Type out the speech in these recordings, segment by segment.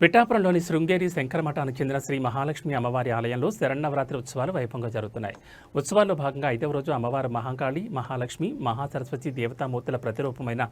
పిఠాపురంలోని శృంగేరి శంకరమఠానికి చెందిన శ్రీ మహాలక్ష్మి అమ్మవారి ఆలయంలో శరన్నవరాత్రి ఉత్సవాలు వైభవంగా జరుగుతున్నాయి. ఉత్సవాల్లో భాగంగా 5వ రోజు అమ్మవారు మహాకాళి, మహాలక్ష్మి, మహాసరస్వతి దేవతామూర్తుల ప్రతిరూపమైన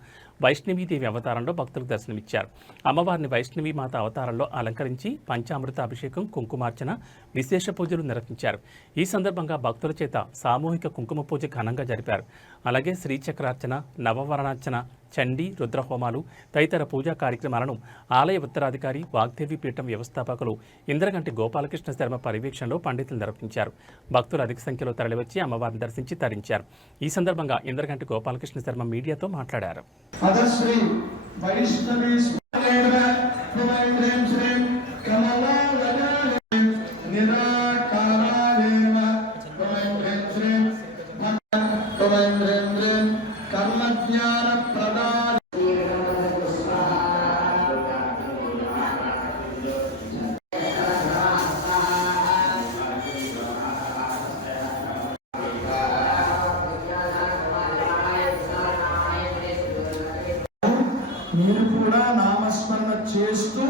వైష్ణవీదేవి అవతారంలో భక్తులకు దర్శనమిచ్చారు. అమ్మవారిని వైష్ణవీ మాత అవతారంలో అలంకరించి పంచామృత అభిషేకం, కుంకుమార్చన, విశేష పూజలు నిర్వహించారు. ఈ సందర్భంగా భక్తుల చేత సామూహిక కుంకుమ పూజ ఘనంగా జరిపారు. అలాగే శ్రీచక్రార్చన, నవవరణార్చన, చండీ, రుద్రహోమాలు తదితర పూజా కార్యక్రమాలను ఆలయ ఉత్తరాధికారి, వాగ్దేవి పీఠం వ్యవస్థాపకులు ఇంద్రగంటి గోపాలకృష్ణ శర్మ పర్యవేక్షణలో పండితులు నిర్వహించారు. భక్తులు అధిక సంఖ్యలో తరలివచ్చి అమ్మవారిని దర్శించి తరించారు. ఈ సందర్భంగా ఇంద్రగంటి గోపాలకృష్ణ శర్మ మీడియాతో మాట్లాడారు. మీరు కూడా నామస్మరణ చేస్తూ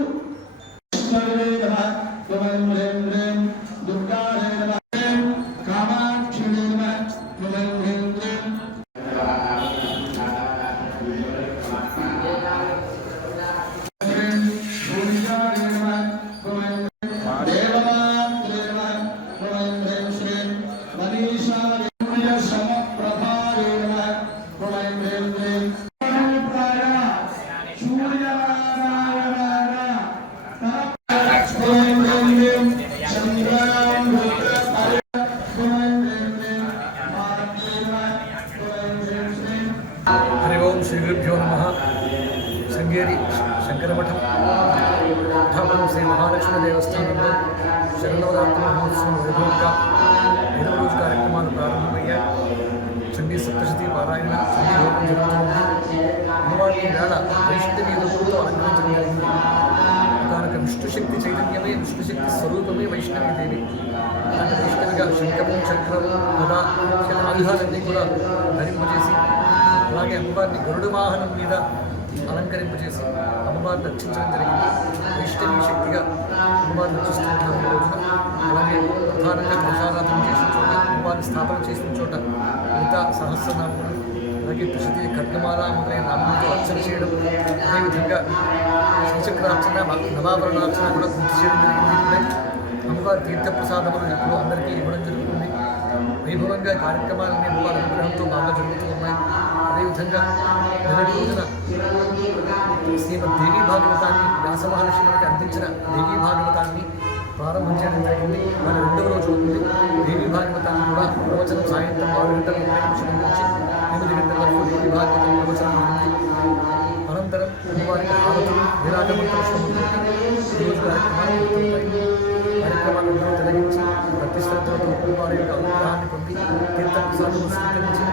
हरि ओं श्री गुरुभ्यो नमः। शृंगेरी शंकरमठम पिठापुरम श्री महालक्ष्मी देवस्थानंలో శరన్నవరాత్రి మహోత్సవం వైభవంగా 5వ రోజు కార్యక్రమాలు ప్రారంభమయ్యాయి. చండీ సప్తశతి పారాయణ, చండీ హోమం జరుగుతుంది. అమ్మవారిని వేళ వైష్ణవీ రూపంతో అలంకరించడం జరిగింది. కనుక విష్ణుశక్తి చైతన్యమే, విష్ణుశక్తి స్వరూపమే వైష్ణవీదేవి. అలాంటి వైష్ణవిగా శంఖము, చక్రము, గదా ఆయుధాలన్నీ కూడా ధరింపజేసి, అలాగే అమ్మవారిని గరుడ వాహనం మీద అలంకరింపజేసి అమ్మవారిని రక్షించడం జరిగింది. వైష్ణవీ శక్తిగా అమ్మవారిని రక్షిస్తున్న రోజున అలాగే ప్రధానంగా కలశారాధన చేసిన చోట, అమ్మవారిని స్థాపన చేసిన చోట మిగతా సహస్రనామములు, అలాగే ప్రసిద్ధి ఖడ్గమాల మొదలైన నామములతో అర్చన చేయడం, అదేవిధంగా శ్రీచక్రార్చన, నవాభరణార్చన కూడా పూర్తి చేయడం జరిగింది. అమ్మవారి తీర్థప్రసాదములు ఇప్పుడు అందరికీ ఇవ్వడం జరుగుతుంది. వైభవంగా కార్యక్రమాలన్నీ అమ్మవారి అనుగ్రహంతో బాగా జరుగుతూ ఉన్నాయి. అదేవిధంగా మొదటి రోజున శ్రీమద్ దేవీ భాగవతాన్ని, వ్యాస మహర్షి మనకి అందించిన దేవీ భాగవతాన్ని ప్రారంభం చేయడం జరిగింది. మన 2వ రోజు ఉంది. దేవీ భాగవతాన్ని కూడా ప్రవచనం సాయంత్రం 6 గంటల 30 నిమిషాల నుంచి 8 గంటల వరకు దేవీ భాగవతం ప్రవచనం ఉంది. అనంతరం అమ్మవారికి హారతులు, విరాటమంత్ర రోజు కార్యక్రమాలు జరుగుతాయి. కార్యక్రమాలను తొలగించి ప్రతిష్టలతో అమ్మవారి యొక్క అనుగ్రహాన్ని పొంది తీర్థప్రసాదం స్వీకరించి